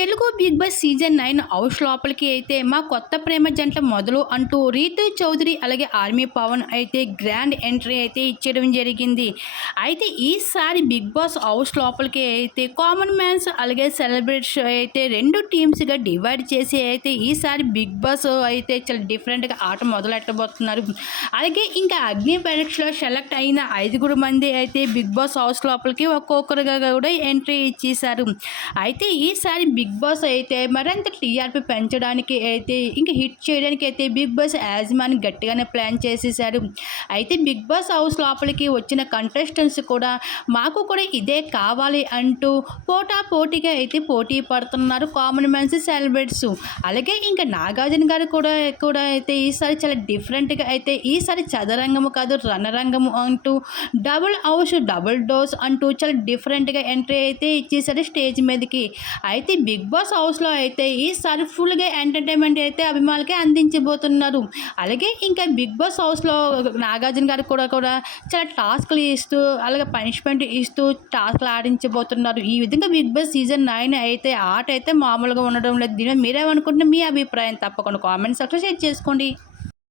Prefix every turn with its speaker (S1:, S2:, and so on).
S1: Telugu big boss season nine house లోపలికి అయితే మా కొత్త ప్రేమ జంట మొదలు అంటూ రీతు చౌదరి అలాగే ఆర్మీ పవన్ అయితే గ్రాండ్ ఎంట్రీ అయితే ఇచ్చేయడం జరిగింది. అయితే ఈసారి బిగ్ బాస్ హౌస్ లోపలికి అయితే కామన్ మ్యాన్స్ అలాగే సెలబ్రిటీస్ అయితే రెండు టీమ్స్గా డివైడ్ చేసి అయితే ఈసారి బిగ్ బాస్ అయితే చాలా డిఫరెంట్గా ఆట మొదలెట్టబోతున్నారు. అలాగే ఇంకా అగ్ని పరీక్షలో సెలెక్ట్ అయిన ఐదుగురు మంది అయితే బిగ్ బాస్ హౌస్ లోపలికి ఒక్కొక్కరుగా కూడా ఎంట్రీ ఇచ్చేశారు. అయితే ఈసారి బిగ్ బాస్ అయితే మరింత టీఆర్పీ పెంచడానికి అయితే ఇంకా హిట్ చేయడానికి అయితే బిగ్ బాస్ యాజమాని గట్టిగానే ప్లాన్ చేసేసారు అయితే బిగ్ బాస్ హౌస్ లోపలికి వచ్చిన కంటెస్టెంట్స్ కూడా మాకు కూడా ఇదే కావాలి అంటూ పోటా పోటీగా అయితే పోటీ పడుతున్నారు కామన్ మ్యాన్స్ సెలబ్రిటీస్ అలాగే ఇంకా నాగార్జున గారు కూడా కూడా అయితే ఈసారి చాలా డిఫరెంట్గా అయితే ఈసారి చదరంగము కాదు రణరంగము అంటూ డబుల్ హౌస్ డబుల్ డోస్ అంటూ చాలా డిఫరెంట్గా ఎంట్రీ అయితే ఇచ్చేసారు స్టేజ్ మీదకి. అయితే బిగ్ బాస్ హౌస్లో అయితే ఈసారి ఫుల్గా ఎంటర్టైన్మెంట్ అయితే అభిమానులకి అందించబోతున్నారు. అలాగే ఇంకా బిగ్ బాస్ హౌస్లో నాగార్జున గారికి కూడా కూడా చాలా టాస్క్లు ఇస్తూ అలాగే పనిష్మెంట్ ఇస్తూ టాస్క్లు ఆడించబోతున్నారు. ఈ విధంగా బిగ్ బాస్ సీజన్ నైన్ అయితే ఆట అయితే మామూలుగా ఉండడం లేదు. దీని మీద మీరేమనుకుంటున్నా మీ అభిప్రాయం తప్పకుండా కామెంట్ సెక్షన్ షేర్ చేసుకోండి.